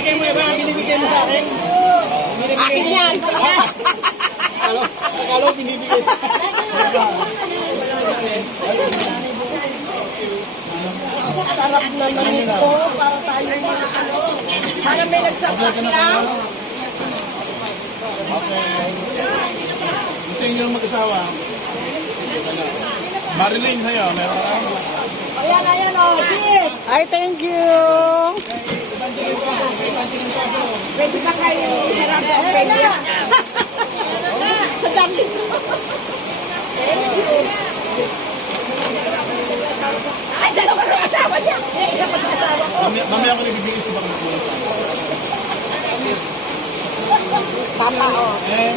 binibigay mo iba, binibigay mo sa akin. Akin yan. Akala ko binibigay sa akin. Sarap naman ito. Para tayo para may nagsasak lang. Okay. Gusto nyo yung mag-asawa? Marilyn, sa'yo, meron ka? Ayan, ayan, oh. Cheers. Ay, thank you. Pwede ba kayo hirap ang pwede? Sa dami. Ay, dalawa ng asawa niya. Dapat sa asawa ko. Mamaya ko nabibigay sa bakit mo. Papa, oh. Eh,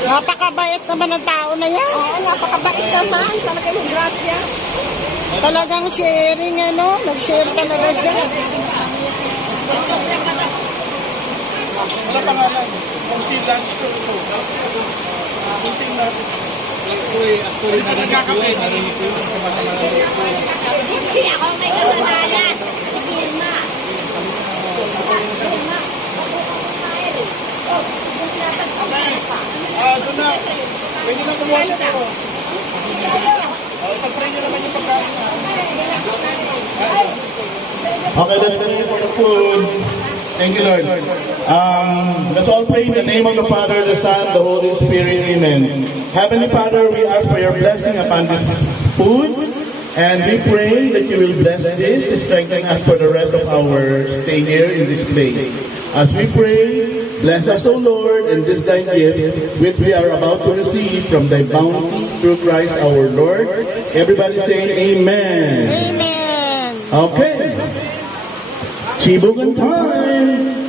Napakabait naman ng tao na yan. Oo, napakabait naman. Talaga yung grasya. Talagang sharing, ano? Nag-share talaga siya. wala pangalan. Kung si Lance ko ito. Kung si Lance. Actually, nagkakapit. Narinig ko yung kamatamalan. Hindi ako may kasalanan. Vilma. Doon na. Pwede na kumuha siya pero. Pag-pray nyo naman yung pagkain na. Okay, let's pray for the food. Thank you, Lord. Let's all pray in the name of the Father, the Son, the Holy Spirit. Amen. Heavenly Father, we ask for your blessing upon this food. And we pray that you will bless this to strengthen us for the rest of our stay here in this place. As we pray, bless us, O Lord, in this thy gift, which we are about to receive from thy bounty through Christ our Lord. Everybody say Amen. Amen. Okay. Chibugan time.